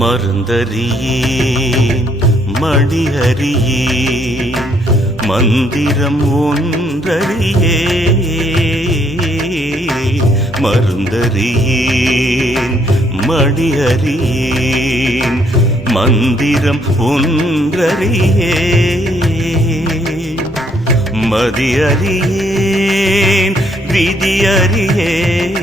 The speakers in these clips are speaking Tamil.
மருந்தறியேன் மணியறியேன் மந்திரம் ஒன்றறியே மருந்தறியேன் மணியறியேன் மந்திரம் ஒன்றறியேன் மதியறியேன் விதியறியேன்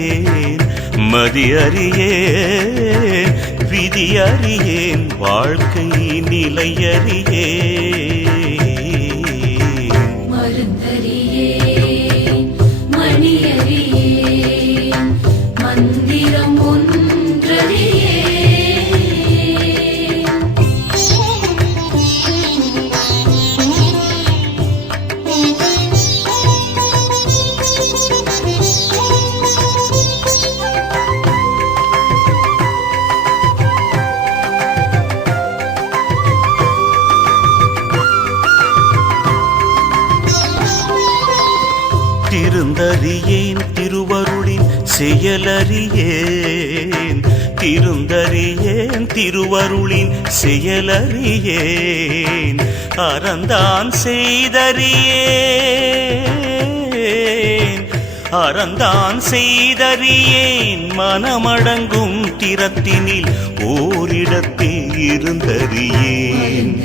விதி அறியேன் வாழ்க்கை நிலையறியேன் திருந்தறியேன் திருவருளின் செயலறியேன். திருந்தறியேன் திருவருளின் செயலறியேன். அறந்தான் செய்தறியேன். அறந்தான் செய்தறியேன். மனமடங்கும் திறத்தினில் ஓரிடத்தில் இருந்தறியேன்.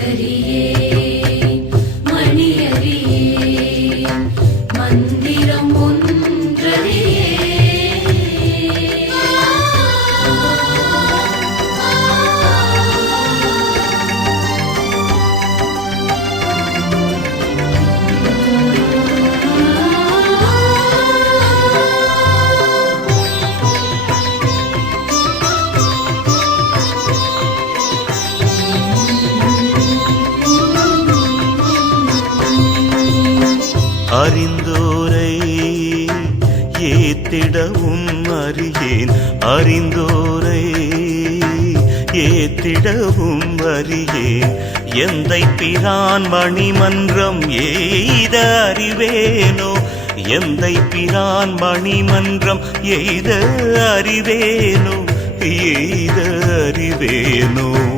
அறிந்தோரை ஏத்திடவும் அறியேன். அறிந்தோரை ஏத்திடவும் அறியேன். எந்தை பிரான் மணிமன்றம் எய்த அறிவேனோ? எந்தை பிரான் மணிமன்றம் எய்த அறிவேனோ? எய்த அறிவேனோ?